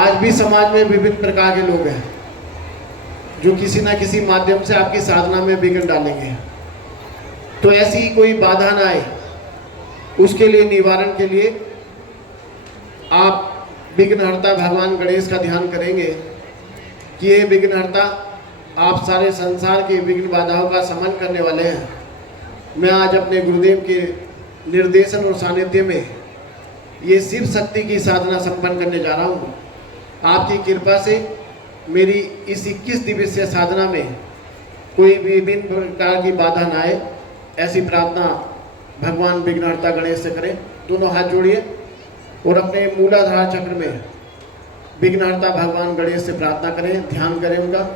आज भी समाज में विभिन्न प्रकार के लोग हैं जो किसी ना किसी माध्यम से आपकी साधना में विघ्न डालेंगे। तो ऐसी कोई बाधा ना आए, उसके लिए निवारण के लिए आप विघ्नहर्ता भगवान गणेश का ध्यान करेंगे कि ये विघ्नहर्ता आप सारे संसार की विघ्न बाधाओं का समन करने वाले हैं। मैं आज अपने गुरुदेव के निर्देशन और सानिध्य में ये शिव शक्ति की साधना संपन्न करने जा रहा हूँ। आपकी कृपा से मेरी इस 21 दिवसीय साधना में कोई भी विभिन्न प्रकार की बाधा ना आए, ऐसी प्रार्थना भगवान विघ्नहर्ता गणेश से करें। दोनों हाथ जोड़िए और अपने मूलाधार चक्र में विघ्नहर्ता भगवान गणेश से प्रार्थना करें, ध्यान करें उनका।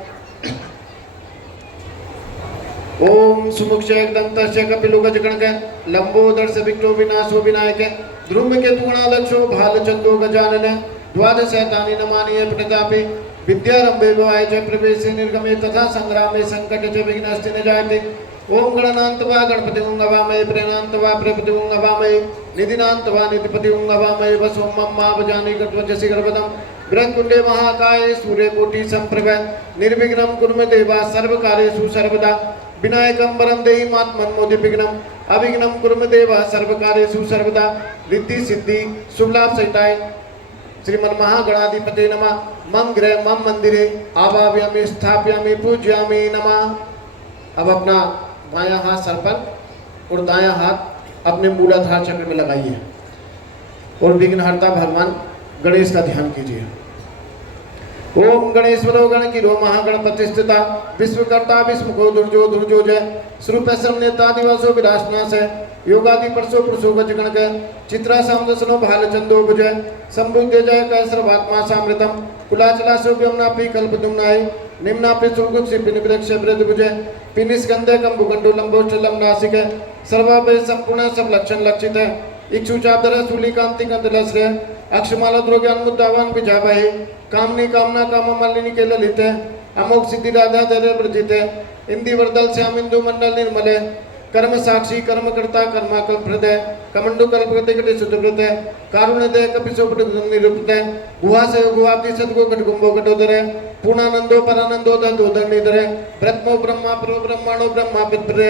ओम सुमुक्षय दंतस्य कपिलुगजगणक लंबोदर विक्टो विनाशो विनायक धूमकेतुगणालक्षो भालचंदो गजानन द्वादशैतानि नमानि प्रतापे विद्यारंभे भवाय च प्रवेशे निर्गमे तथा संग्रामे संकटे च विघ्नस्ति न जायते। ओम गणनान्तवा गणपतिं हवामहे प्रेणान्तवा प्रपतिं हवामहे निधिनान्तवा निधिपतिं हवामहे वसों मम मावजानि गत्वजसि गर्भदं ग्रहकुंडे महाकाय सूर्यकोटि संप्रभ निर्विघ्नं कुरु मे देवा सर्वकार्येषु सर्वदा विनायकं वरं देहि मात्मन्मोदि विघ्नं अविघ्नं कुरु मे देवा सर्वकार्येषु सर्वदा रिद्धि सिद्धि शुभलाभ सहिताय श्रीमन् महागणाधिपते नमः। मम गृह मम मंदिरे आवाहयामि स्थापयामि पूजयामि नमः। अब अपना बायां हाथ सर पर और दायां हाथ अपने मूलाधार चक्र में लगाइए और विघ्नहर्ता भगवान गणेश का ध्यान कीजिए। ओम गणेश्वरो गणकीरो महागणपति स्थिता विश्वकर्ता विश्वको दुर्जो दुर्जो जय स्वरूप नेता दिवसो विरासनाश योगादि परसो पुरुषो गजगणक चित्रा सामदसनो भालचंदो भुजय संबुद्ध जय कय सर्वात्मा सामृतम कुलाचलासो व्योमनापि कल्पदुम्नाय निम्नापि सुरगुप्त पिनिवृक्ष वृद्ध भुजय पिनिस्कंदे कंबुगंडो लंबोचलम नासिक सर्वाभय संपूर्ण सब लक्षण लक्षित है इक्षुचादर सूलिकांति कंदलश्रय अक्षमाला द्रोज्ञान मुद्दावान विजाभय कामनी कामना काम मालिनी के ललित अमोक सिद्धि राधा धैर्य प्रजित इंदि वरदल श्याम इंदु मंडल निर्मल कर्म साक्षी कर्म कर्ता कर्मा कल्प हृदय कमंडु कल्प कटे सुतव्रत कारुण्य दय कपिसोपट निरूपित गुहा से गुहाब्दि सदगो घटगुंबो घटोदर पूर्णानंदो परानंदो दोदर निधर ब्रह्मो ब्रह्मा प्रो ब्रह्माणो ब्रह्मा विद्र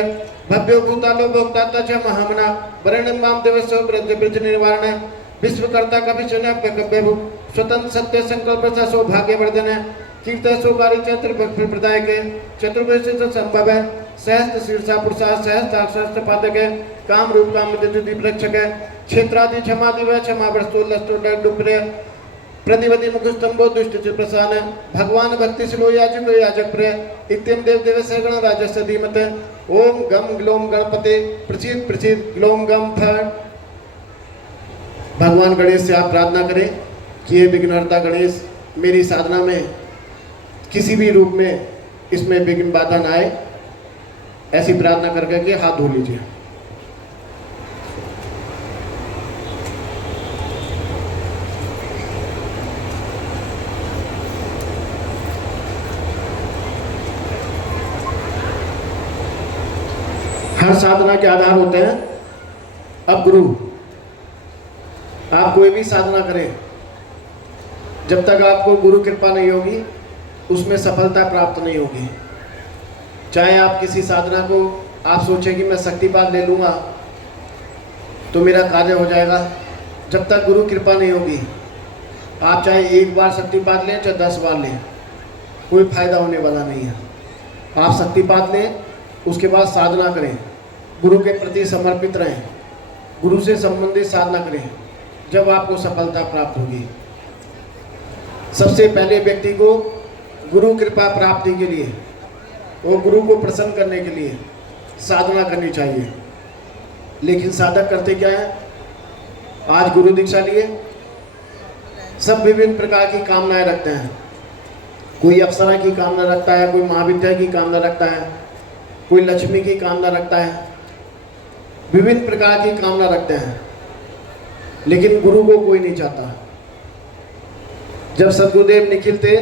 भव्यो भूतालो भोक्ताता च महामना वरण माम देवस्व ब्रज ब्रज निर्वाण विश्वकर्ता कपिचन कव्य स्वतंत्र सत्य संकल्प सौभाग्य वर्धन कीर्त सौकारी चतुर्भुज प्रदायक चतुर्भुज संभव सहस्त्र शीर्षा पुरुषा सहस्त्र पादक काम रूप काम रक्षक क्षेत्रादि क्षमादि व क्षमा वस्तु लस्तो डुप्रे प्रतिवदी मुख स्तंभो दुष्ट प्रसान भगवान भक्ति श्लो याचको याचक प्रिय इत्यम देव देव सगण राजस्व धीमत ओम गम ग्लोम गणपते प्रचित प्रचित ग्लोम गम फट। भगवान गणेश से आप प्रार्थना करें कि ये विघ्नहर्ता गणेश मेरी साधना में किसी भी रूप में इसमें विघ्न बाधा ना आए। ऐसी प्रार्थना कर करके हाथ धो लीजिए। हर साधना के आधार होते हैं। अब गुरु, आप कोई भी साधना करें, जब तक आपको गुरु कृपा नहीं होगी उसमें सफलता प्राप्त नहीं होगी। चाहे आप किसी साधना को आप सोचें कि मैं शक्तिपात ले लूँगा तो मेरा कार्य हो जाएगा, जब तक गुरु कृपा नहीं होगी आप चाहे एक बार शक्तिपात लें चाहे 10 बार लें, कोई फायदा होने वाला नहीं है। आप शक्तिपात लें, उसके बाद साधना करें, गुरु के प्रति समर्पित रहें, गुरु से संबंधित साधना करें, जब आपको सफलता प्राप्त होगी। सबसे पहले व्यक्ति को गुरु कृपा प्राप्ति के लिए और गुरु को प्रसन्न करने के लिए साधना करनी चाहिए। लेकिन साधक करते क्या है? आज गुरु दीक्षा लिए सब विभिन्न प्रकार की कामनाएं रखते हैं। कोई अप्सरा की कामना रखता है, कोई महाविद्या की कामना रखता है, कोई लक्ष्मी की कामना रखता है, विभिन्न प्रकार की कामना रखते हैं, लेकिन गुरु को कोई नहीं चाहता। जब सद्गुरुदेव निखिल थे,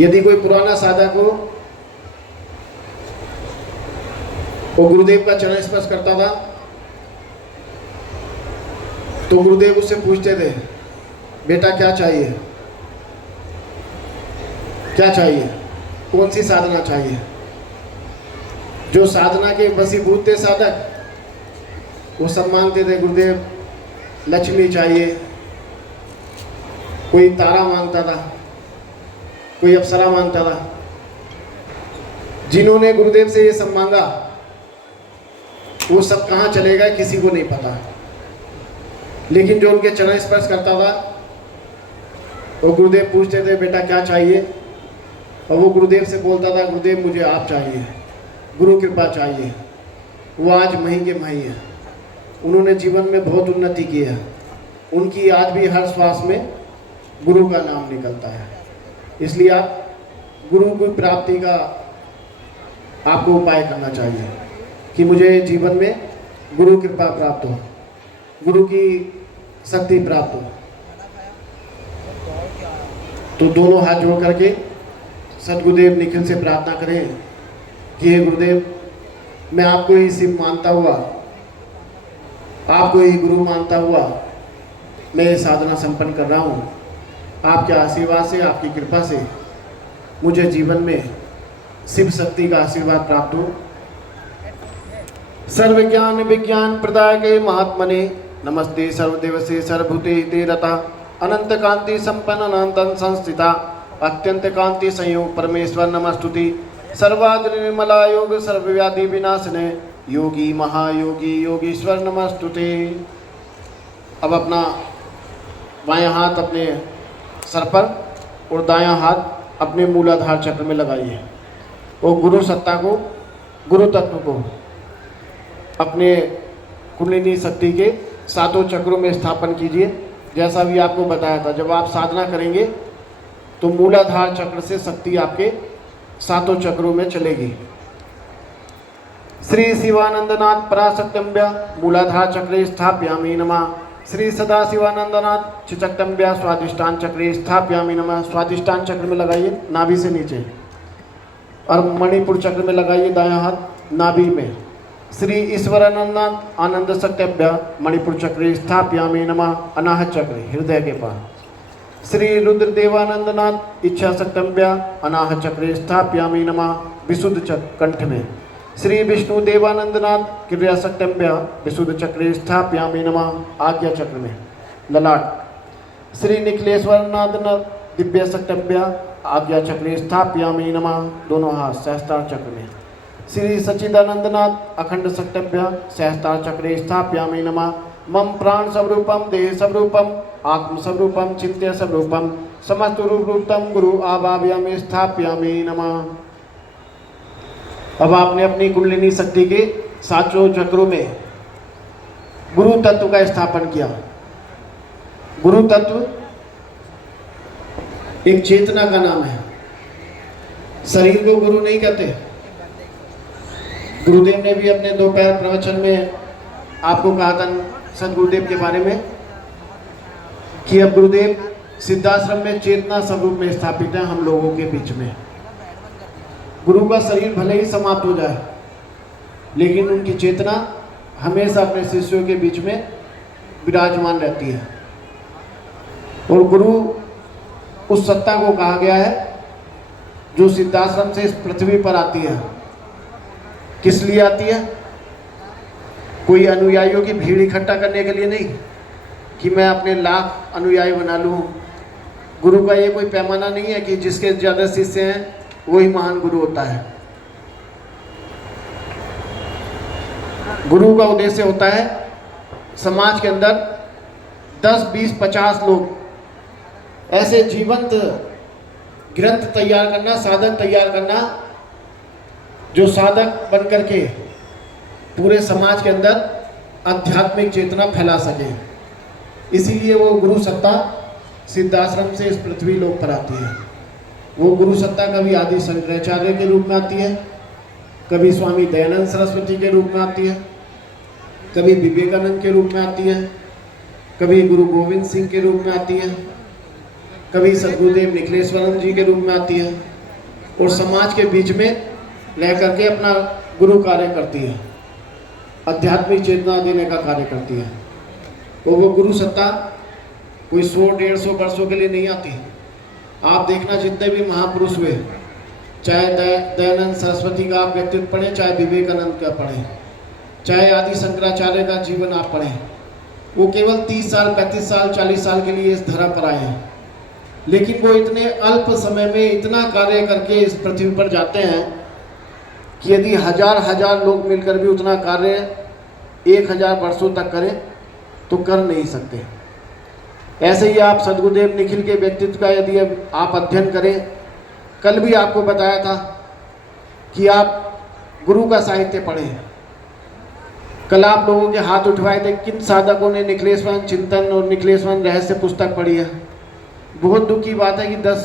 यदि कोई पुराना साधक हो वो गुरुदेव का चरण स्पर्श करता था तो गुरुदेव उससे पूछते थे बेटा क्या चाहिए, क्या चाहिए, कौन सी साधना चाहिए? जो साधना के वशीभूत थे साधक, वो सब मांगते थे गुरुदेव लक्ष्मी चाहिए, कोई तारा मांगता था, कोई अप्सरा मांगता था। जिन्होंने गुरुदेव से ये सब मांगा वो सब कहाँ चले गए किसी को नहीं पता, लेकिन जो उनके चरण स्पर्श करता था वो गुरुदेव पूछते थे बेटा क्या चाहिए, और वो गुरुदेव से बोलता था गुरुदेव मुझे आप चाहिए, गुरु कृपा चाहिए। वो आज मही के मही है, उन्होंने जीवन में बहुत उन्नति की है, उनकी आज भी हर श्वास में गुरु का नाम निकलता है। इसलिए आप गुरु की प्राप्ति का आपको उपाय करना चाहिए कि मुझे जीवन में गुरु कृपा प्राप्त हो, गुरु की शक्ति प्राप्त हो। तो दोनों हाथ जोड़ करके सदगुरुदेव निखिल से प्रार्थना करें कि हे गुरुदेव, मैं आपको ही शिव मानता हुआ, आपको ही गुरु मानता हुआ मैं ये साधना संपन्न कर रहा हूँ। आपके आशीर्वाद से, आपकी कृपा से मुझे जीवन में शिव शक्ति का आशीर्वाद प्राप्त हो। सर्व ज्ञान विज्ञान प्रदायके महात्मने नमस्ते सर्वदेव से सर्वभूते हिते रता अनंत कांति संपन्न अनंत संस्थिता अत्यंत कांति संयोग परमेश्वर नमस्तुति सर्वाद्र निर्मला योग सर्वव्याधि विनाशने योगी महायोगी योगीश्वर नमस्तुते। अब अपना बायां हाथ अपने सर पर और दायां हाथ अपने मूलाधार चक्र में लगाइए और गुरु सत्ता को, गुरु तत्व को अपने कुंडलिनी शक्ति के सातों चक्रों में स्थापन कीजिए। जैसा भी आपको बताया था, जब आप साधना करेंगे तो मूलाधार चक्र से शक्ति आपके सातों चक्रों में चलेगी। श्री शिवानंदनाथ पराशक्तम्भ्य मूलाधार चक्रे स्थापयामि नमः। श्री सदाशिवानंदनाथ चिचक्तम्भ्य स्वादिष्टान चक्रे स्थापयामि नमः। स्वादिष्टान चक्र में लगाइए नाभि से नीचे, और मणिपुर चक्र में लगाइए दायां हाथ नाभि में। श्री ईश्वरानंदनाथ आनंद शक्तभ्य मणिपुर चक्रे स्थापयामि नमः। अनाहत चक्र हृदय के पास। श्री रुद्र देवानंदनाथ इच्छा शक्तभ्य अनाहत चक्रे स्थापयामि नमः। विशुद्ध चक्र कंठ में। श्री विष्णु देवानंदनाथ क्रिया शक्तभ्य विशुद्ध चक्रे स्थापयामि नमः। आज्ञा चक्र में ललाट। श्री निखिलेश्वरनाथ दिव्य शक्तभ्य आज्ञा चक्रे स्थापयामि नमः। दोनों हाथ सहस्त्रार चक्र में। श्री सच्चिदानंदनाथ अखंड शक्तभ्य सहस्त्रार चक्रे स्थापयामि नमः। मम प्राण स्वरूपम देह स्वरूपम आत्म स्वरूपम चित्य स्वरूपम समस्त रूपम गुरु आभाव्यामि स्थापयामि नमः। अब आपने अपनी कुंडलिनी शक्ति के सातों चक्रों में गुरु तत्व का स्थापन किया। गुरु तत्व एक चेतना का नाम है, शरीर को गुरु नहीं कहते। गुरुदेव ने भी अपने दोपहर प्रवचन में आपको कहा था सदगुरुदेव के बारे में कि अब गुरुदेव सिद्धाश्रम में चेतना स्वरूप में स्थापित है हम लोगों के बीच में। गुरु का शरीर भले ही समाप्त हो जाए, लेकिन उनकी चेतना हमेशा अपने शिष्यों के बीच में विराजमान रहती है। और गुरु उस सत्ता को कहा गया है जो सिद्धाश्रम से इस पृथ्वी पर आती है। किस लिए आती है? कोई अनुयायियों की भीड़ इकट्ठा करने के लिए नहीं कि मैं अपने लाख अनुयायी बना लूँ। गुरु का ये कोई पैमाना नहीं है कि जिसके ज़्यादा शिष्य हैं वही महान गुरु होता है। गुरु का उद्देश्य होता है समाज के अंदर 10, 20, 50 लोग ऐसे जीवंत ग्रंथ तैयार करना, साधक तैयार करना, जो साधक बन करके पूरे समाज के अंदर आध्यात्मिक चेतना फैला सके। इसीलिए वो गुरु सत्ता सिद्धाश्रम से इस पृथ्वी लोक पर आती है। वो गुरु सत्ता कभी आदि शंकराचार्य के रूप में आती है, कभी स्वामी दयानंद सरस्वती के रूप में आती है, कभी विवेकानंद के रूप में आती है, कभी गुरु गोविंद सिंह के रूप में आती है, कभी सदगुरुदेव निखिलेश्वरानंद जी के रूप में आती है, और समाज के बीच में रह करके अपना गुरु कार्य करती है, आध्यात्मिक चेतना देने का कार्य करती है। तो वो गुरु सत्ता कोई 100-150 वर्षों के लिए नहीं आती। आप देखना जितने भी महापुरुष हुए, चाहे दयानंद सरस्वती का आप व्यक्तित्व पढ़ें, चाहे विवेकानंद का पढ़ें, चाहे आदि शंकराचार्य का जीवन आप पढ़ें, वो केवल 30 साल, 35 साल, 40 साल के लिए इस धरा पर आए हैं, लेकिन वो इतने अल्प समय में इतना कार्य करके इस पृथ्वी पर जाते हैं कि यदि हजार लोग मिलकर भी उतना कार्य 1000 वर्षों तक करें तो कर नहीं सकते। ऐसे ही आप सद्गुरुदेव निखिल के व्यक्तित्व का यदि आप अध्ययन करें, कल भी आपको बताया था कि आप गुरु का साहित्य पढ़ें। कल आप लोगों के हाथ उठवाए थे, किन साधकों ने निखिलेश्वरन चिंतन और निखिलेश्वरन रहस्य पुस्तक पढ़ी है? बहुत दुख की बात है कि 10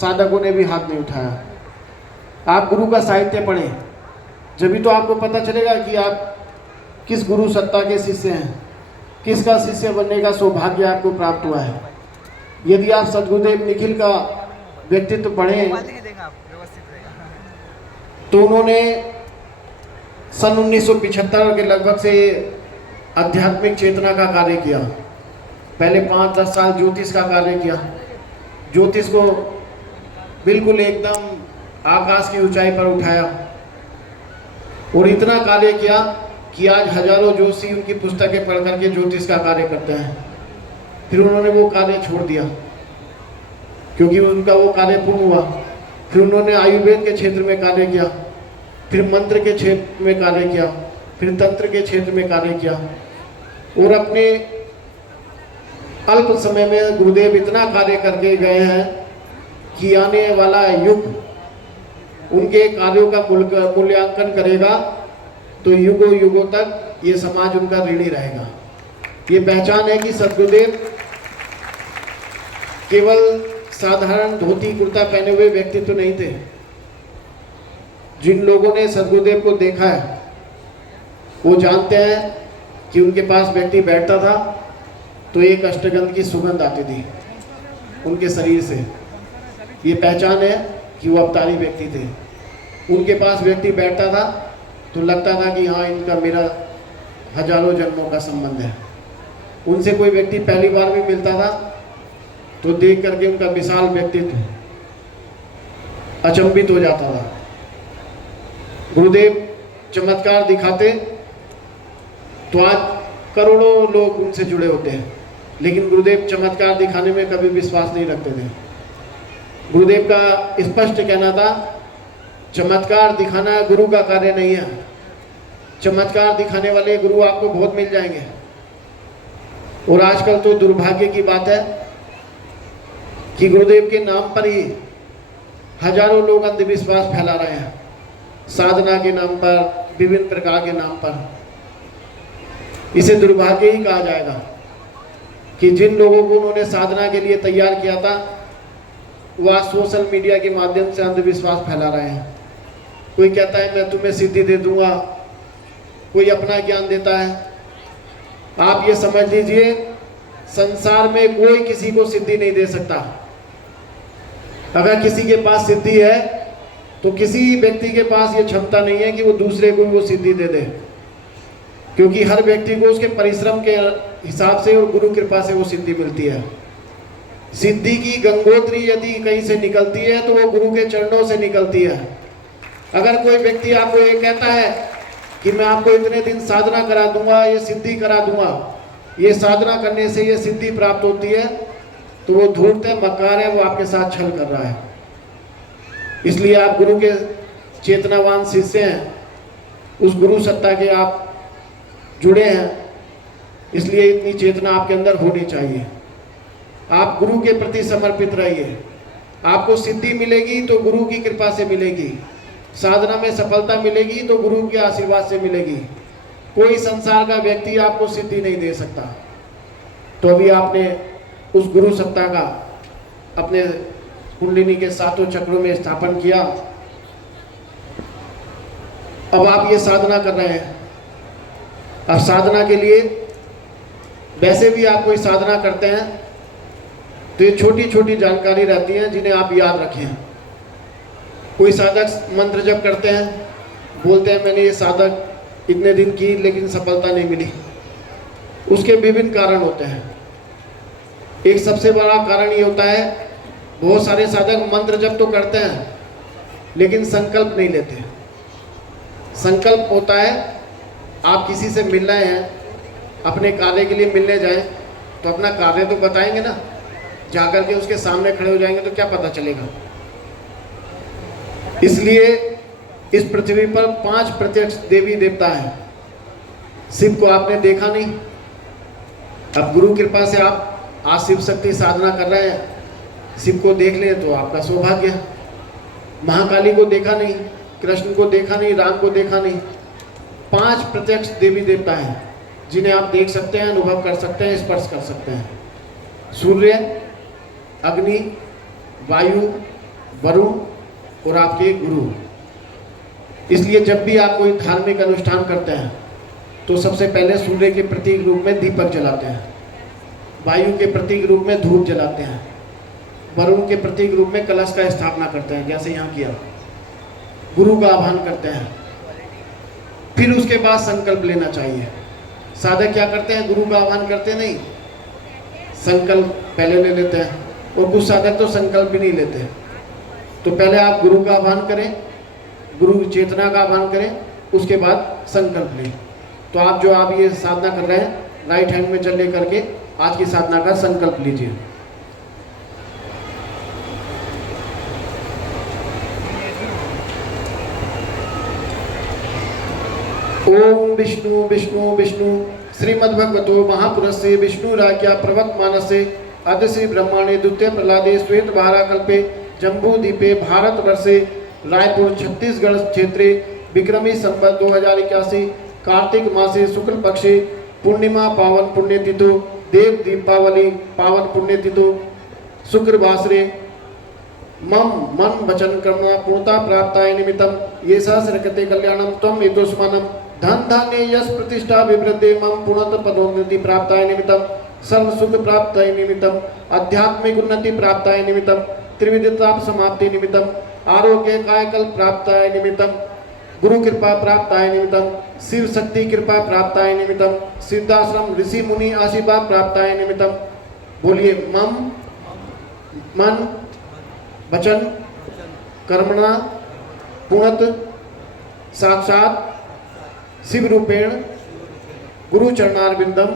साधकों ने भी हाथ नहीं उठाया। आप गुरु का साहित्य पढ़ें, जब भी तो आपको पता चलेगा कि आप किस गुरु सत्ता के शिष्य हैं, किसका शिष्य बनने का सौभाग्य आपको प्राप्त हुआ है। यदि आप सद्गुरुदेव निखिल का व्यक्तित्व पढ़ें तो उन्होंने सन 1975 के लगभग से आध्यात्मिक चेतना का कार्य किया। पहले 5-10 साल ज्योतिष का कार्य किया, ज्योतिष को बिल्कुल एकदम आकाश की ऊंचाई पर उठाया और इतना कार्य किया कि आज हजारों ज्योतिषी उनकी पुस्तकें पढ़ करके ज्योतिष का कार्य करते हैं। फिर उन्होंने वो कार्य छोड़ दिया क्योंकि उनका वो कार्य पूर्ण हुआ। फिर उन्होंने आयुर्वेद के क्षेत्र में कार्य किया, फिर मंत्र के क्षेत्र में कार्य किया, फिर तंत्र के क्षेत्र में कार्य किया और अपने अल्प समय में गुरुदेव इतना कार्य करके गए हैं कि आने वाला युग उनके कार्यों का मूल्यांकन करेगा तो युगों युगों तक ये समाज उनका ऋणी रहेगा। ये पहचान है कि सद्गुरुदेव केवल साधारण धोती कुर्ता पहने हुए व्यक्तित्व नहीं थे। जिन लोगों ने सद्गुरुदेव को देखा है वो जानते हैं कि उनके पास व्यक्ति बैठता था तो एक अष्टगंध की सुगंध आती थी उनके शरीर से। ये पहचान है कि वो अवतारी व्यक्ति थे। उनके पास व्यक्ति बैठता था तो लगता था कि हाँ, इनका मेरा हजारों जन्मों का संबंध है। उनसे कोई व्यक्ति पहली बार भी मिलता था तो देख करके उनका विशाल व्यक्तित्व अचंभित हो जाता था। गुरुदेव चमत्कार दिखाते तो आज करोड़ों लोग उनसे जुड़े होते हैं, लेकिन गुरुदेव चमत्कार दिखाने में कभी विश्वास नहीं रखते थे। गुरुदेव का स्पष्ट कहना था, चमत्कार दिखाना गुरु का कार्य नहीं है। चमत्कार दिखाने वाले गुरु आपको बहुत मिल जाएंगे। और आजकल तो दुर्भाग्य की बात है कि गुरुदेव के नाम पर ही हजारों लोग अंधविश्वास फैला रहे हैं, साधना के नाम पर, विभिन्न प्रकार के नाम पर। इसे दुर्भाग्य ही कहा जाएगा कि जिन लोगों को उन्होंने साधना के लिए तैयार किया था वह सोशल मीडिया के माध्यम से अंधविश्वास फैला रहे हैं। कोई कहता है मैं तुम्हें सिद्धि दे दूंगा, कोई अपना ज्ञान देता है। आप ये समझ लीजिए, संसार में कोई किसी को सिद्धि नहीं दे सकता। अगर किसी के पास सिद्धि है तो किसी व्यक्ति के पास ये क्षमता नहीं है कि वो दूसरे को वो सिद्धि दे दे, क्योंकि हर व्यक्ति को उसके परिश्रम के हिसाब से और गुरु कृपा से वो सिद्धि मिलती है। सिद्धि की गंगोत्री यदि कहीं से निकलती है तो वो गुरु के चरणों से निकलती है। अगर कोई व्यक्ति आपको ये कहता है कि मैं आपको इतने दिन साधना करा दूंगा, ये सिद्धि करा दूंगा, ये साधना करने से ये सिद्धि प्राप्त होती है, तो वो धूर्त है, मक्कार है, वो आपके साथ छल कर रहा है। इसलिए आप गुरु के चेतनावान शिष्य हैं, उस गुरु सत्ता के आप जुड़े हैं, इसलिए इतनी चेतना आपके अंदर होनी चाहिए। आप गुरु के प्रति समर्पित रहिए। आपको सिद्धि मिलेगी तो गुरु की कृपा से मिलेगी, साधना में सफलता मिलेगी तो गुरु के आशीर्वाद से मिलेगी। कोई संसार का व्यक्ति आपको सिद्धि नहीं दे सकता। तो अभी आपने उस गुरु सत्ता का अपने कुंडलिनी के 7 चक्रों में स्थापन किया। अब आप ये साधना कर रहे हैं। अब साधना के लिए वैसे भी आप कोई साधना करते हैं तो ये छोटी छोटी जानकारी रहती है जिन्हें आप याद रखें। कोई साधक मंत्र जप करते हैं, बोलते हैं मैंने ये साधक इतने दिन की लेकिन सफलता नहीं मिली। उसके विभिन्न कारण होते हैं। एक सबसे बड़ा कारण ये होता है, बहुत सारे साधक मंत्र जप तो करते हैं लेकिन संकल्प नहीं लेते। संकल्प होता है आप किसी से मिल रहे हैं, अपने कार्य के लिए मिलने जाएं तो अपना कार्य तो बताएंगे ना, जाकर के उसके सामने खड़े हो जाएंगे तो क्या पता चलेगा। इसलिए इस पृथ्वी पर 5 प्रत्यक्ष देवी देवता हैं। शिव को आपने देखा नहीं, अब गुरु कृपा से आप आज शिव शक्ति साधना कर रहे हैं, शिव को देख ले तो आपका सौभाग्य। महाकाली को देखा नहीं, कृष्ण को देखा नहीं, राम को देखा नहीं, 5 प्रत्यक्ष देवी देवता हैं जिन्हें आप देख सकते हैं, अनुभव कर सकते हैं, स्पर्श कर सकते हैं। सूर्य, अग्नि, वायु, वरुण और आपके गुरु। इसलिए जब भी आप कोई धार्मिक अनुष्ठान करते हैं तो सबसे पहले सूर्य के प्रतीक रूप में दीपक जलाते हैं, वायु के प्रतीक रूप में धूप जलाते हैं, वरुण के प्रतीक रूप में कलश का स्थापना करते हैं जैसे यहाँ किया, गुरु का आह्वान करते हैं। फिर उसके बाद संकल्प लेना चाहिए। साधक क्या करते हैं, गुरु का आह्वान करते नहीं, संकल्प पहले ले लेते हैं, और कुछ साधक तो संकल्प भी नहीं लेते। तो पहले आप गुरु का आह्वान करें, गुरु चेतना का आह्वान करें, उसके बाद संकल्प लें। तो आप जो आप ये साधना कर रहे हैं, राइट हैंड में जल ले करके आज की साधना का संकल्प लीजिए। ओम विष्णु विष्णु विष्णु श्रीमद्भगवतो महापुरस्य विष्णुराज्ञा प्रवर्तमानस्य अद्य ब्रह्मांडे द्वितीय प्रहलादे श्वेत कल्पे जम्बूद्वीपे भारतवर्षे रायपुर छत्तीसगढ़ क्षेत्रे विक्रमी संवत 2081 कार्तिक मासे शुक्ल पक्षे पूर्णिमा पावन पुण्यतिथो देव दीपावली पावन पुण्यतिथो शुक्रवासरे मम मन वचन कर्म पूर्णता प्राप्ताय निमित्तम ये सहस्रकृते कल्याणम त्वम एतोस्मानम धन धान्य यश प्रतिष्ठा विवृद्धि मम पूर्णत पदोन्नति प्राप्ताय निमित्तम सर्व सुख प्राप्ताय निमित्तम आध्यात्मिक उन्नति प्राप्ताय निमित्तम त्रिविधताप समाप्ति निमित्तम आरोग्य कायकल प्राप्ताय निमित्तम गुरु कृपा प्राप्ताय निमित्तम शिव शक्ति कृपा प्राप्ताय निमित्तम सिद्धाश्रम ऋषि मुनि आशीर्वाद प्राप्ताय निमित्तम। बोलिए मम मन वचन कर्मणा पूर्णत साक्षात शिव रूपेण गुरु चरणारविंदम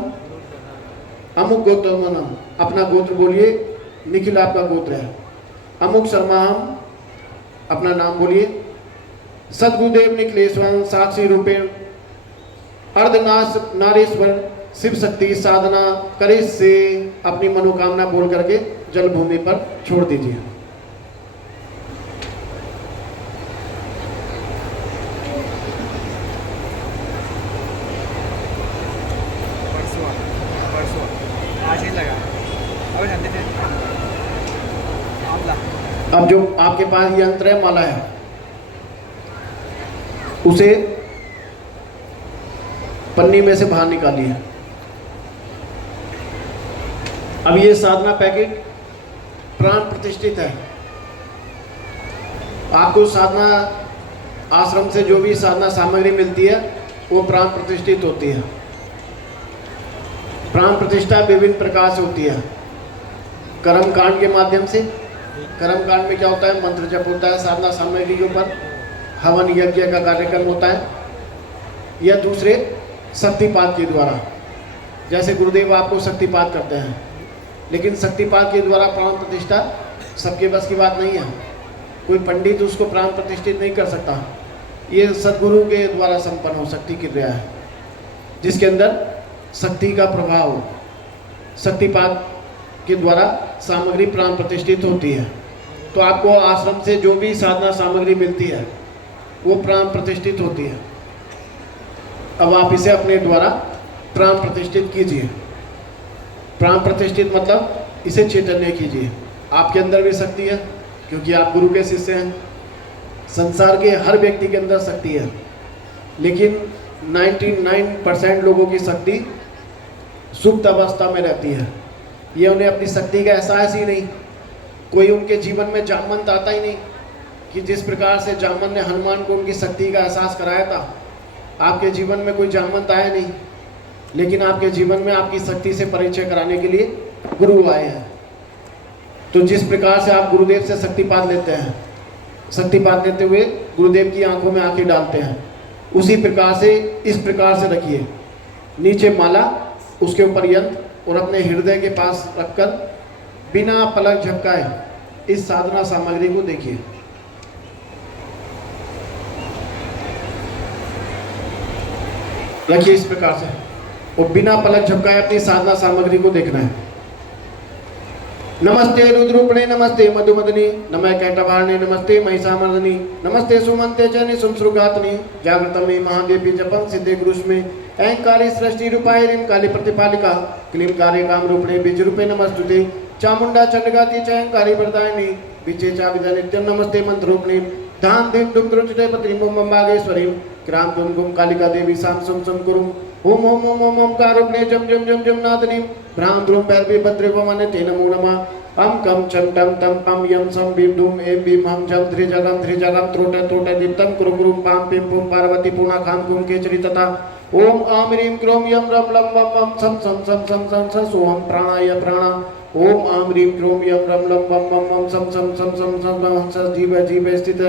अमुक गोत्रमनम। अपना गोत्र बोलिए, निखिल आपका गोत्र है। अमुक शर्मा हम, अपना नाम बोलिए। सदगुरुदेव निखिलेश्वर साक्षी रूपेण अर्धनाश नारेश्वर शिव शक्ति साधना करे से अपनी मनोकामना बोल करके जल भूमि पर छोड़ दीजिए। अब जो आपके पास यंत्र है, माला है, उसे पन्नी में से बाहर निकालिए। अब ये साधना पैकेट प्राण प्रतिष्ठित है। आपको साधना आश्रम से जो भी साधना सामग्री मिलती है वो प्राण प्रतिष्ठित होती है। प्राण प्रतिष्ठा विभिन्न प्रकार से होती है। कर्म कांड के माध्यम से, कर्म कांड में क्या होता है, मंत्र जप होता है, साधना सामग्री के ऊपर हवन यज्ञ का कार्यक्रम होता है, या दूसरे शक्तिपात के द्वारा, जैसे गुरुदेव आपको शक्तिपात करते हैं। लेकिन शक्तिपात के द्वारा प्राण प्रतिष्ठा सबके बस की बात नहीं है। कोई पंडित उसको प्राण प्रतिष्ठित नहीं कर सकता। ये सदगुरु के द्वारा संपन्न हो शक्ति की क्रिया है, जिसके अंदर शक्ति का प्रभाव हो। शक्तिपात के द्वारा सामग्री प्राण प्रतिष्ठित होती है। तो आपको आश्रम से जो भी साधना सामग्री मिलती है वो प्राण प्रतिष्ठित होती है। अब आप इसे अपने द्वारा प्राण प्रतिष्ठित कीजिए। प्राण प्रतिष्ठित मतलब इसे चैतन्य कीजिए। आपके अंदर भी शक्ति है, क्योंकि आप गुरु के शिष्य हैं। संसार के हर व्यक्ति के अंदर शक्ति है, लेकिन 99% लोगों की शक्ति सुप्त अवस्था में रहती है। ये उन्हें अपनी शक्ति का एहसास ही नहीं। कोई उनके जीवन में जामवंत आता ही नहीं कि जिस प्रकार से जामवंत ने हनुमान को उनकी शक्ति का एहसास कराया था। आपके जीवन में कोई जामवंत आया नहीं, लेकिन आपके जीवन में आपकी शक्ति से परिचय कराने के लिए गुरु आए हैं। तो जिस प्रकार से आप गुरुदेव से शक्तिपात लेते हैं, शक्तिपात लेते हुए गुरुदेव की आंखों में आंखें डालते हैं, उसी प्रकार से इस प्रकार से रखिए, नीचे माला, उसके ऊपर यंत्र और अपने हृदय के पास रखकर बिना पलक झपकाए इस साधना सामग्री को देखिए। रखिए इस प्रकार से और बिना पलक झपकाए अपनी साधना सामग्री को देखना है। नमस्ते रुद्रूपणे नमस्ते मधुमदनी नमः कैटभारणे नमस्ते महिषामर्दनी नमस्ते सुमंते च निसुमसृगातनी जागृतमे महादेवी जपं सिद्धे गुरुष्मे अहंकारी सृष्टि रूपाय रीं काली प्रतिपालिका क्लीं कार्य काम रूपणे बीज रूपे नमस्तुते चामुंडा चंडगाति च अहंकारी वरदायिनी बीजे चा विद्या नित्यं नमस्ते मंत्रूपणे धाम धीम दुम द्रुचते पत्रीं बुम बम्बागेश्वरीं क्रां तुम गुम कालिका देवी साम सुम सुम कुरुम ओम ओम ओम ओम ओमकारुपणे जम जम जम जम नादनीं भ्रां द्रुम भैरवी भद्रे वमने ते नमो नमः अम कम चम टम तम पम यम सम भीम धूम एम भीम हम जम ध्रिजगम त्रोट त्रोट दीप्तम कुरु कुरुम पाम पिम पुम पार्वती पुना खाम कुम केचरी तथा ओम आम रीम क्रोम यम रम लम वम वम सम सम सम सम सम सम सोहम प्राणाय प्राणा ओम आम रीम क्रोम यम रम लम वम वम वम सम सम सम सम सम सम जीव जीव स्थित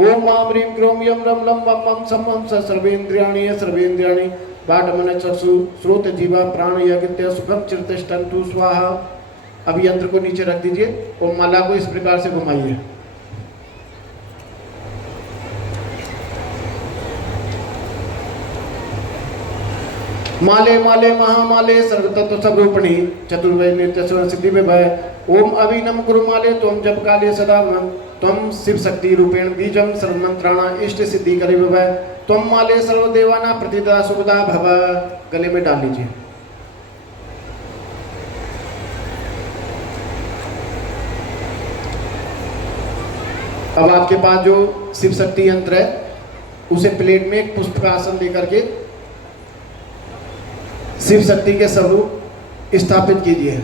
ओम आम रीम क्रोम यम रम लम वम वम सम सर्वेन्द्रियाणि बाटमन चक्षु श्रोत जीवा प्राण यज्ञ सुखम चिरतिष्ठन्तु स्वाहा। अब यंत्र को नीचे रख दीजिए और माला को इस प्रकार से घुमाइए। माले माले महामाले सर्वतत्व स्वरूपिणी चतुर्वेद नित्य स्वर सिद्धि में भय ओम अभिनम गुरु माले त्वं जप काले सदा त्वं शिव शक्ति रूपेण बीजम सर्वमंत्राणा इष्ट सिद्धि करे भय त्वं माले सर्वदेवाना प्रतिदा सुखदा भव। गले में डाल लीजिए। अब आपके पास जो शिव शक्ति यंत्र है उसे प्लेट में एक पुष्प का आसन देकर के शिव शक्ति के स्वरूप स्थापित कीजिए।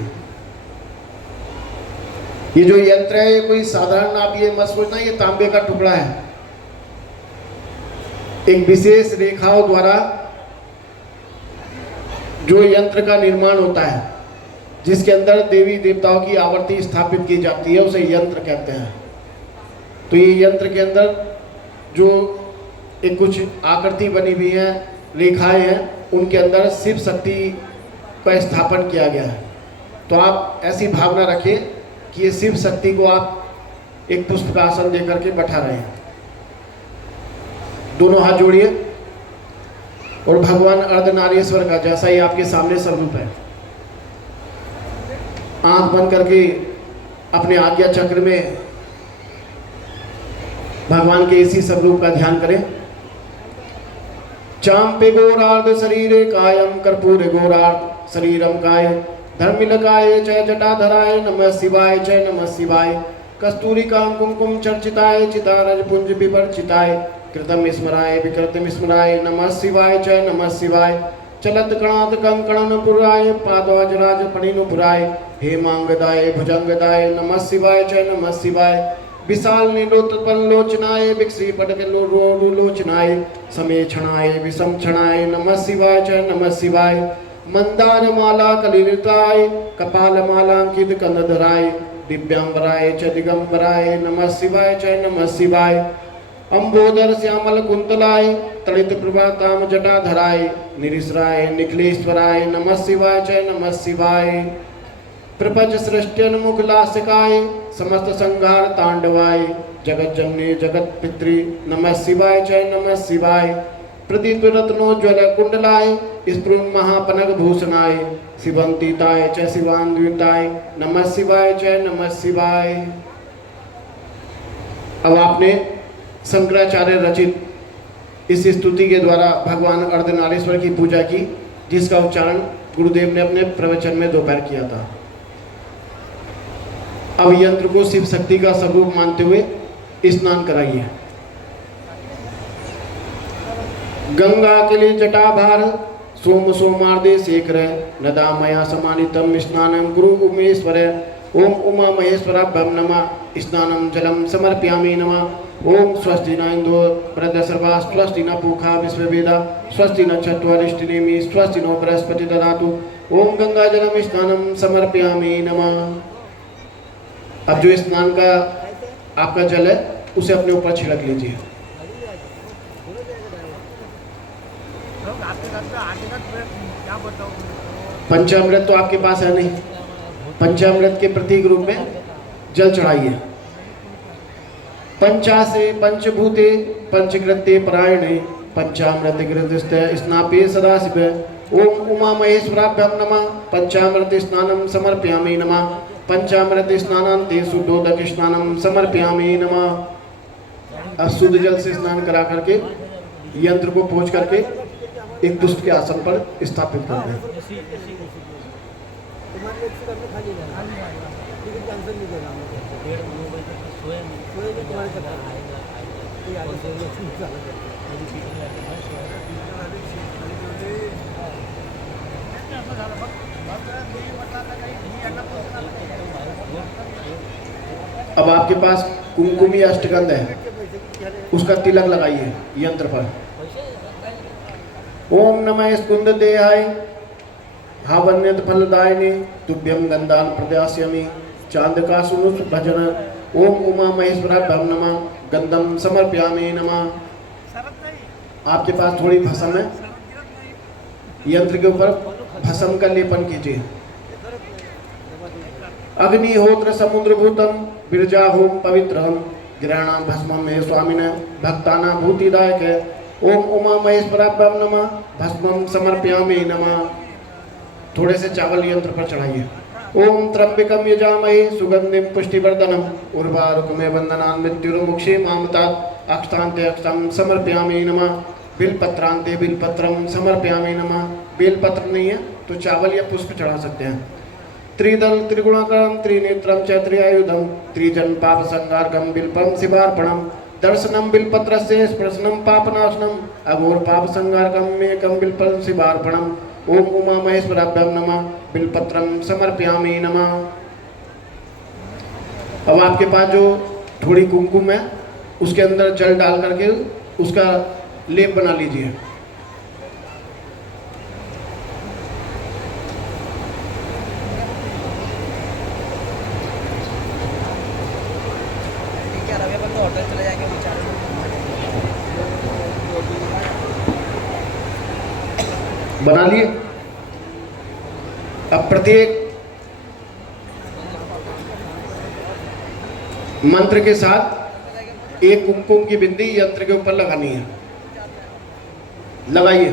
ये जो यंत्र है ये कोई साधारण, आप ये मत सोचना ये तांबे का टुकड़ा है। एक विशेष रेखाओं द्वारा जो यंत्र का निर्माण होता है, जिसके अंदर देवी देवताओं की आवर्ती स्थापित की जाती है, उसे यंत्र कहते हैं। तो ये यंत्र के अंदर जो एक कुछ आकृति बनी हुई है, रेखाएं हैं, उनके अंदर शिव शक्ति का स्थापन किया गया है। तो आप ऐसी भावना रखिए कि ये शिव शक्ति को आप एक पुष्प का आसन देकर के बैठा रहे हैं। दोनों हाथ जोड़िए और भगवान अर्धनारीश्वर का जैसा ही आपके सामने स्वरूप है, आंख बंद करके अपने आज्ञा चक्र में भगवान के इसी स्वरूप का ध्यान करें। चांपे गौरार्ध शरीरे कायम कर्पूरे गौरार्ध शरीरम काय धर्मिलकाय च जटाधराय नमः शिवाय च नमः शिवाय कस्तूरिका कुमकुम चर्चिताय चितारज पुंज विवर्चिताय कृतम स्मराय विकृतम स्मराय नमः शिवाय च नमः शिवाय चलत कणात कंकणन पुराय पादवाजराज पणिनुपुराय हेमांगदाय भुजंगदाय नमः शिवाय च नमः शिवाय विशाल नीलोत्पल्लोचनाय विक्षी पटकलोचनाय समेक्षणाय विषमक्षणाय नमः शिवाय च नमः शिवाय मंदार माला कलिताय कपाल मालांकित कंदधराय दिव्यांबराय च दिगंबराय नमः शिवाय च नमः शिवाय अंबोदर श्यामल कुंतलाय तड़ित प्रभाताम जटाधराय निरिश्राय निखिलेश्वराय नमः शिवाय च नमः शिवाय प्रपंच सृष्टिन मुखलासिकाय समस्त संहार तांडवाय जगत जननी जगत पितृ नमः शिवाय च नमः शिवाय प्रदीप रत्नोज्वल कुंडलाय स्फुरन् महापनग भूषणाय शिवंतिताय च शिवान्विताय नमः शिवाय च नमः शिवाय। अब आपने शंकराचार्य रचित इस स्तुति के द्वारा भगवान अर्धनारीश्वर की पूजा की, जिसका उच्चारण गुरुदेव ने अपने प्रवचन में दोपहर किया था। अब यंत्र को शिव शक्ति का स्वरूप मानते हुए स्नान कराइए। गंगा के लिए जटाभार सोम सोमार्दे शेखर नदा मया समानितम स्नानम गुरु उमेश्वर ओम उमा महेश्वराभ्यं नमः स्नानं जलं समर्पयामि नमः। ओम स्वस्ति न इंदो प्रदसर्वा स्वस्ति न पूखा विश्ववेदा स्वस्ति न चत्वारिष्टिनेमि स्वस्ति नो बृहस्पति ददातु ओम गंगा जलम स्नानम समर्पयामि नमः। अब जो स्नान का आपका जल है उसे अपने ऊपर छिड़क लीजिए। पंचामृत तो आपके पास है नहीं, पंचामृत के प्रतीक रूप में जल चढ़ाइए। पंचासे पंचभूते पंचकृत्ये परायणे पंचामृत कृतस्ते स्नापे सदाशिवे। ओम उमा महेश्वराभ्याम नमः। पंचामृत स्नानम समर्पयामि नमः। पंचामृत स्नानान्ते शुद्धोदक स्नानम समर्पयामि नमः। अब शुद्ध जल से स्नान करा करके यंत्र को पोंछ करके एक दुष्ट के आसन पर स्थापित कर दें। अब आपके पास कुमकुम या अष्टगंध है, उसका तिलक लगाइए यंत्र पर। ओम नमः स्कुंद देहाय हावन्यत फलदायिने तुभ्यं गंधान प्रदास्यामि चांदका सुनुस भजन। ओम उमा महेश्वराभ्याम नमः। गंधम समर्पयामि नमः। आपके पास थोड़ी भस्म है, यंत्र के ऊपर भस्म का लेपन कीजिए। अग्निहोत्र समुद्रभूतम बिरजा होम पवित्रम ग्रहणाम भस्मम मे स्वामिने भक्ताना भूतिदायक है। ओम उमा महेश्वराभ्याम नमः। भस्मम समर्पयामि नमः। थोड़े से चावल यंत्र पर चढ़ाइए। ओम त्र्यंबकम यजामहे सुगंधिम पुष्टिवर्धनम उर्वारुकमेव वंदनान् मृत्युर्मुक्षे मामतात् अक्षतान्ते अक्षतं समर्पयामि नमः। बिलपत्रान्ते बिलपत्रम समर्पयामि नमः। बेलपत्र नहीं है तो चावल या पुष्प चढ़ा सकते हैं। त्रिदल त्रिगुणाकरम त्रिनेत्रम च त्रिआयुधम त्रिजन पाप संगारकम बिल्पम शिवार्पणम दर्शनम बिलपत्रस्य स्पर्शनम पापनाशनम अघोर पाप संगारकम एकम बिल्पम शिवार्पणम। ओम उमा महेश्वराभ्याम नमः। बिलपत्रम समर्पयामि नमः। अब आपके पास जो थोड़ी कुमकुम है उसके अंदर जल डाल करके उसका लेप बना लीजिए। बना लिए। अब प्रत्येक मंत्र के साथ एक कुमकुम की बिंदी यंत्र के ऊपर लगानी है। लगाइए।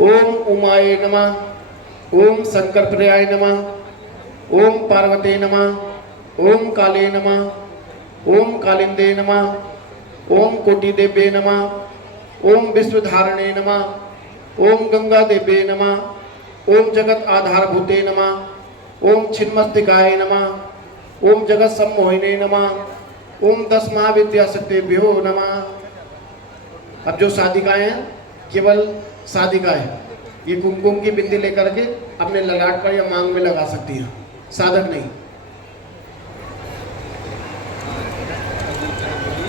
ओम उमाय नमः। ओम शंकर प्रियाय नमः। ओम पार्वती नमः। ओम काले नमः। ओम कालिंदे नमः। ओम कोटि देव्ये नमः। ओम विश्वधारणे नमः। ओम गंगा देव्ये नमः। ओम जगत आधारभूते नमः। ओम छिन्मस्तिकाय नमः। ओम जगत सम्मोहिने नमः। ओम 10 महाविद्या शक्तिभ्यो नमः। अब जो साधिकाएं हैं, केवल साधिकाएं ये कुमकुम की बिंदी लेकर के अपने ललाट पर या मांग में लगा सकती हैं, साधक नहीं।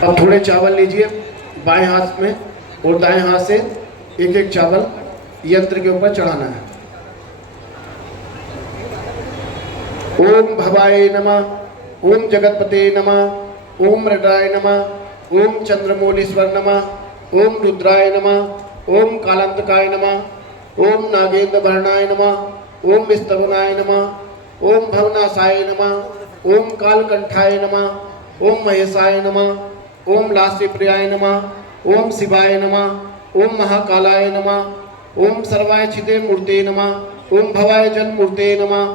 अब थोड़े चावल लीजिए बाएं हाथ में और दाएं हाथ से एक एक चावल यंत्र के ऊपर चढ़ाना है। ओम भवाय नमः। ओम जगतपते नमः। ओम रडाय नमः। ओम चंद्रमौलीश्वर नमः। ओम रुद्राय नमः। ओम कालांतकाय नमः। ओम नागेंद्र वर्णाय नमः। ओम विस्तवनाय नमः। ओम भवनाशाय नमः। ओम कालकंठाय नमः। ओम महेशाय नमः। ओम लास्यप्रियाय नमः। ओम शिवाय नमः। ओम महाकालाय नमः। ओम सर्वाय छिदे मूर्ते नमः। ओम भवाय जल मूर्ते नमः।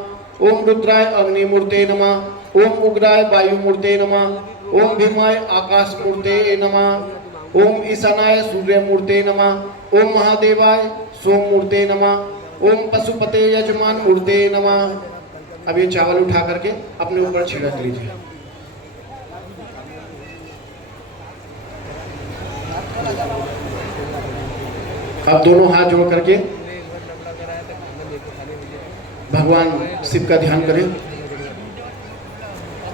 ओम रुद्राय अग्नि मूर्ते नमः। ओम उग्राय वायु मूर्ते नमः। ओम भीमाय आकाश मूर्ते नमः। ओम ईशानाय सूर्य मूर्ते नमः। ओम महादेवाय सोम मूर्ते नमः। ओम पशुपते यजमान मूर्ते नमः। अब ये चावल उठा करके अपने ऊपर छिड़क लीजिए। अब दोनों हाथ जोड़ करके भगवान शिव का ध्यान करें।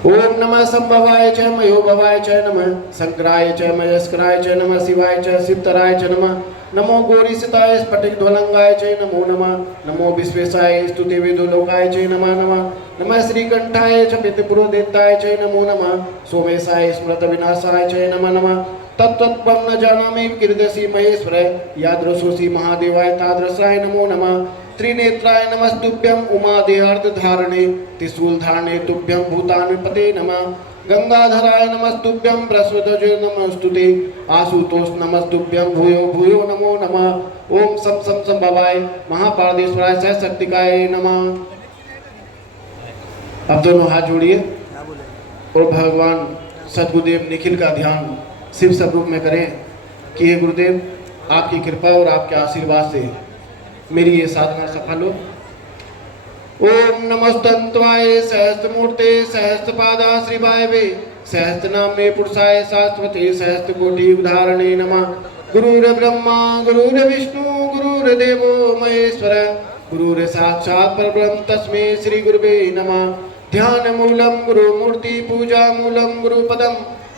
ओम नमः संभवाय च मयो भवाय च नमः शंकराय च मयस्कराय च नमः शिवाय च शिवतराय च नमः नमो गौरीसिताय स्फटिकध्वलंगाय च नमो नमः। नमो विश्वेशाय स्तुते वेदोलोकाय च नमः नमः। नमः श्रीकंठाय च पितृपुरोदिताय च नमो नमः। सोमेशाय स्मृत विनाशाय च नमः नमः। तत्त्वं न जानामि कीदृशी महेश्वर यादृशोऽसि महादेवाय तादृशाय नमो नमः। त्रिनेत्राय नमस्तुभ्यं उमादेहार्धधारणे त्रिशूलधारणे तुभ्यं भूतानिपते नमः। गंगाधराय नमस्तुभ्यं बृहस्पतये नमस्तुते आशुतोष नमस्तुभ्यं भूयो भूयो नमो नमः। ओम सम सम सम भवाय महापारदेश्वराय सहशक्तिकाय नमः। अब दोनों हाथ जोड़िए और भगवान सद्गुरुदेव निखिल का ध्यान शिव स्वरूप में करें कि हे गुरुदेव आपकी कृपा और आपके आशीर्वाद से मेरी ये साधना सफल हो। ओम नमस्तंत्वाय सहस्त्रमूर्ते सहस्त्रपादा श्रीवायवे सहस्त्रनामे पुरुषाय शाश्वते सहस्त्रकोटि उदाहरणे नमः। गुरुर्ब्रह्मा गुरुर्विष्णु गुरुर्देवो महेश्वर गुरुर् साक्षात् परब्रह्म तस्मै श्री गुरुवे नमः। ध्यान मूलम गुरुमूर्ति पूजा मूलम गुरुपदम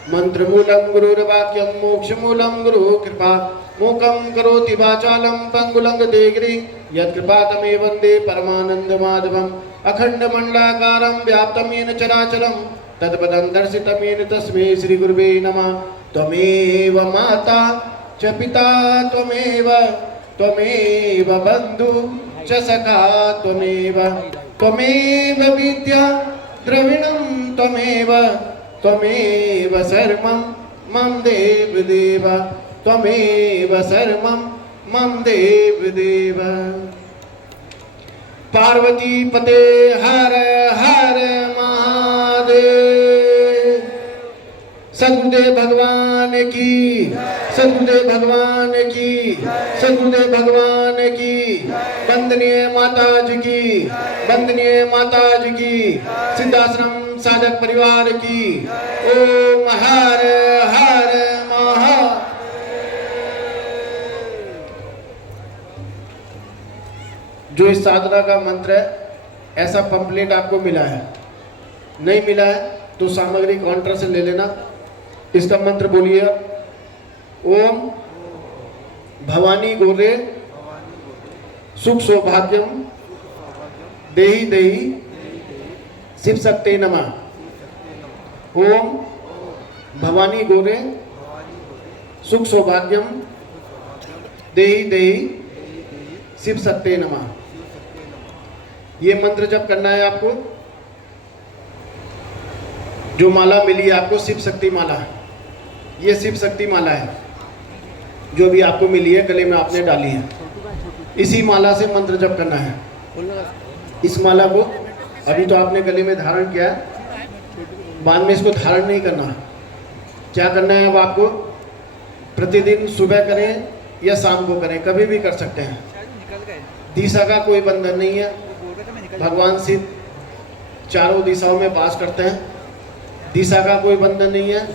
मंत्र मूलम गुरुर्वाक्यम मोक्ष मूलम गुरु कृपा मूकं करोति वाचालं पंगुलं देगिरि यत्कृपातमे वन्दे परमानंद माधवम्। अखंडमंडलाकारं व्याप्तं येन चराचरं तत्पदं दर्शितं येन तस्मै श्री गुरुवे नमः। त्वमेव माता च पिता त्वमेव त्वमेव बन्धु च सखा त्वमेव त्वमेव विद्या द्रविणं त्वमेव त्वमेव सर्वं मम देव देव त्वमेव सर्वं मम देव देव। पार्वती पते हर हर महादेव। सद्गुरुदेव भगवान की सद्गुरुदेव भगवान की सद्गुरुदेव भगवान की वंदनीय माता जी की वंदनीय माता जी की सिद्धाश्रम साधक परिवार की। ओम हर हर महादेव। जो इस साधना का मंत्र है ऐसा पंपलेट आपको मिला है, नहीं मिला है तो सामग्री काउंटर से ले लेना। इसका मंत्र बोलिए ओम भवानी गोरे सुख सौभाग्यम देहि देहि शिव शक्ति नमः। ओम भवानी गोरे सुख सौभाग्यम देहि देहि शिव शक्ति नमः। ये मंत्र जब करना है आपको, जो माला मिली है आपको शिव शक्ति माला, ये शिव शक्ति माला है जो भी आपको मिली है, गले में आपने डाली है। इसी माला से मंत्र जप करना है। इस माला को अभी तो आपने गले में धारण किया है, बाद में इसको धारण नहीं करना। क्या करना है अब आपको, प्रतिदिन सुबह करें या शाम को करें, कभी भी कर सकते हैं। दिशा का कोई बंधन नहीं है। भगवान शिव चारों दिशाओं में वास करते हैं, दिशा का कोई बंधन नहीं है।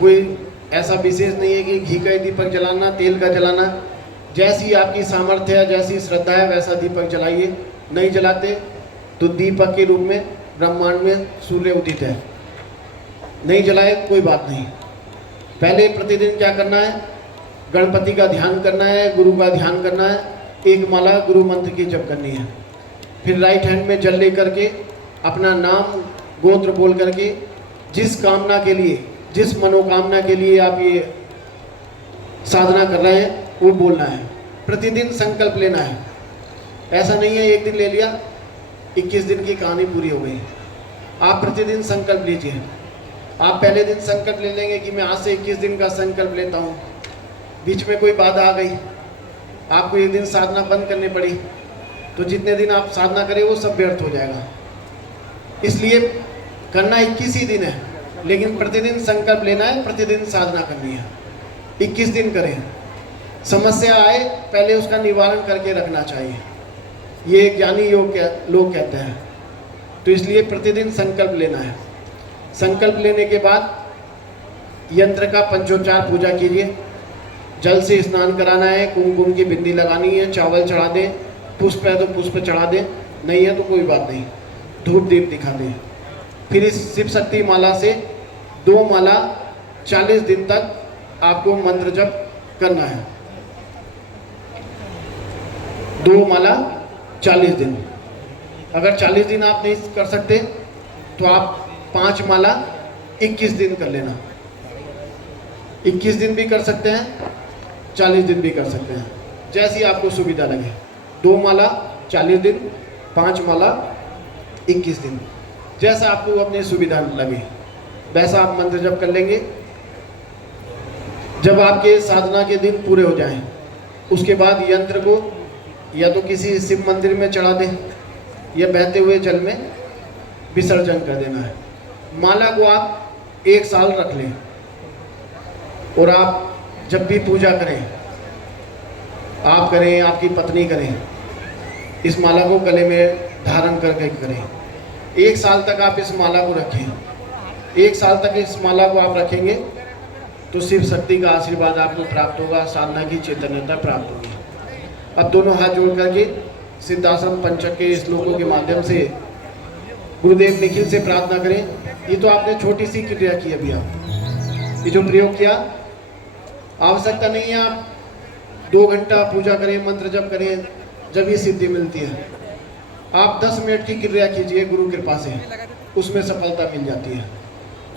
कोई ऐसा विशेष नहीं है कि घी का दीपक जलाना, तेल का जलाना। जैसी आपकी सामर्थ्य है, जैसी श्रद्धा है वैसा दीपक जलाइए। नहीं जलाते तो दीपक के रूप में ब्रह्मांड में सूर्य उदित है। नहीं जलाए कोई बात नहीं। पहले प्रतिदिन क्या करना है, गणपति का ध्यान करना है, गुरु का ध्यान करना है, एक माला गुरु मंत्र की जप करनी है। फिर राइट हैंड में जल लेकर के अपना नाम गोत्र बोल करके जिस कामना के लिए, जिस मनोकामना के लिए आप ये साधना कर रहे हैं वो बोलना है। प्रतिदिन संकल्प लेना है। ऐसा नहीं है एक दिन ले लिया 21 दिन की कहानी पूरी हो गई। आप प्रतिदिन संकल्प लीजिए। आप पहले दिन संकल्प ले लेंगे कि मैं आज से 21 दिन का संकल्प लेता हूँ, बीच में कोई बाधा आ गई, आपको एक दिन साधना बंद करनी पड़ी, तो जितने दिन आप साधना करें वो सब व्यर्थ हो जाएगा। इसलिए करना 21 ही दिन है, लेकिन प्रतिदिन संकल्प लेना है, प्रतिदिन साधना करनी है। 21 दिन करें। समस्या आए पहले उसका निवारण करके रखना चाहिए, ये एक ज्ञानी लोग कहते हैं। तो इसलिए प्रतिदिन संकल्प लेना है। संकल्प लेने के बाद यंत्र का पंचोपचार पूजा कीजिए। जल से स्नान कराना है, कुमकुम की बिंदी लगानी है, चावल चढ़ा दें, पुष्प है तो पुष्प चढ़ा दें, नहीं है तो कोई बात नहीं, धूप दीप दिखा दें। फिर इस शिव शक्ति माला से 2 माला 40 दिन तक आपको मंत्र जप करना है। 2 माला 40 दिन। अगर 40 दिन आप नहीं कर सकते तो आप 5 माला 21 दिन कर लेना। 21 दिन भी कर सकते हैं, 40 दिन भी कर सकते हैं, जैसी आपको सुविधा लगे। 2 माला 40 दिन, 5 माला 21 दिन, जैसा आपको अपनी सुविधा लगे वैसा आप मंत्र जप कर लेंगे। जब आपके साधना के दिन पूरे हो जाएं, उसके बाद यंत्र को या तो किसी शिव मंदिर में चढ़ा दें या बहते हुए जल में विसर्जन कर देना है। माला को आप 1 साल रख लें और आप जब भी पूजा करें, आप करें, आपकी पत्नी करें, इस माला को गले में धारण करके करें। 1 साल तक आप इस माला को रखें। 1 साल तक इस माला को आप रखेंगे तो शिव शक्ति का आशीर्वाद आपको प्राप्त होगा, साधना की चैतन्यता प्राप्त होगी। अब दोनों हाथ जोड़ करके सिद्धासन पंचक के श्लोकों के माध्यम से गुरुदेव निखिल से प्रार्थना करें। ये तो आपने छोटी सी क्रिया की अभी, आप ये जो प्रयोग किया, आवश्यकता नहीं है आप 2 घंटा पूजा करें, मंत्र जप करें, जब ये सिद्धि मिलती है। आप 10 मिनट की क्रिया कीजिए, गुरु कृपा से उसमें सफलता मिल जाती है।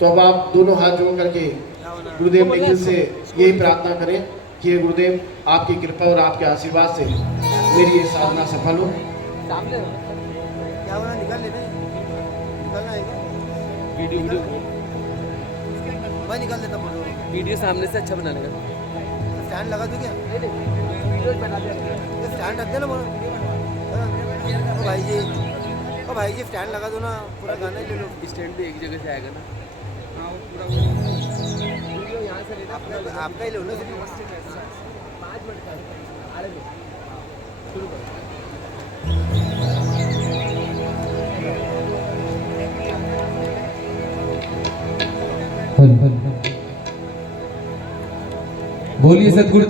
तो अब आप दोनों हाथ जोड़ करके गुरुदेव निखिल से यही प्रार्थना करें कि गुरुदेव आपकी कृपा और आपके आशीर्वाद से मेरी ये साधना सफल हो। क्या होना, निकाल लेना, निकालना है क्या? वीडियो मैं निकाल देता बोलो। वीडियो सामने से अच्छा बनाने का। स्टैंड लगा दूँ क्या? वीडियो बना दे। ये स्टैंड रख देना बोलो। ओ भाई जी स्टैंड लगा दो ना, पूरा गाना ले लो। स्टैंड भी एक जगह से आएगा ना। हाँ, वो पूरा वीडियो यहाँ से लेना। आपका ही लो ना। 5 मिनट का आ रहे शुरू करो। बोलिए सतगुरुदेव।